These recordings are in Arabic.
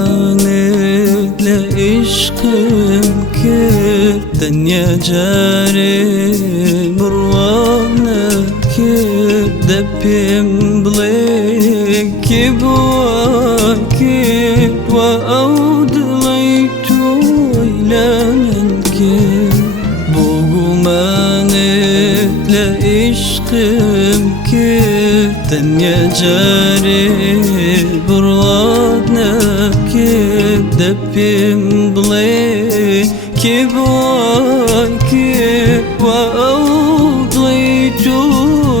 وقمانت لعشقم كردن يا جاري مروانا كردبيم بليك بواكب وأودليتو إلى منك بقمانت لعشقم كردن يا جاري برادنا كدبيم بلي كبواكب وأوضيتو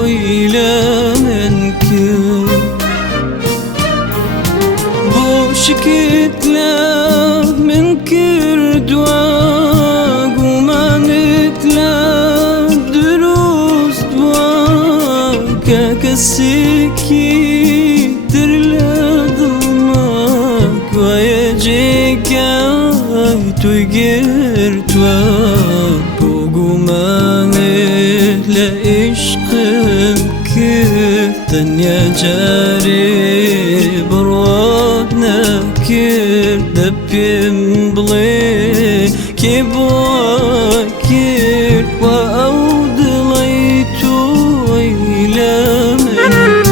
إلى منك بوشكت لا من كردواق وما نتلا دروس دواق كسكي تغيرت وقمانت لعشقم كردن يا جاري برودنا كردبيم بلي كبواكب وأودليتو إلى منك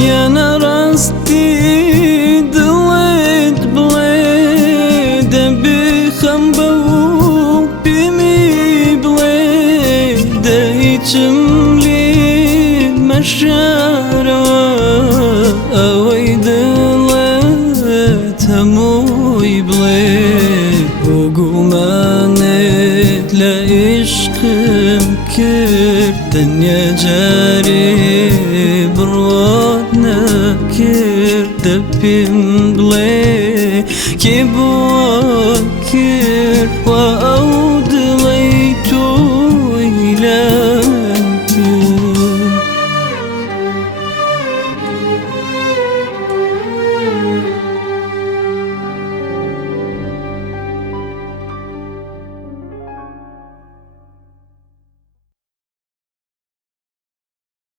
يا نرستي دليت بليد بخنبو بمي بليد يتملي مشارة أوي دليت هموي بليد وقمانت لعشقم كردن يا جاري برودنا كردبيم بلي كبواكب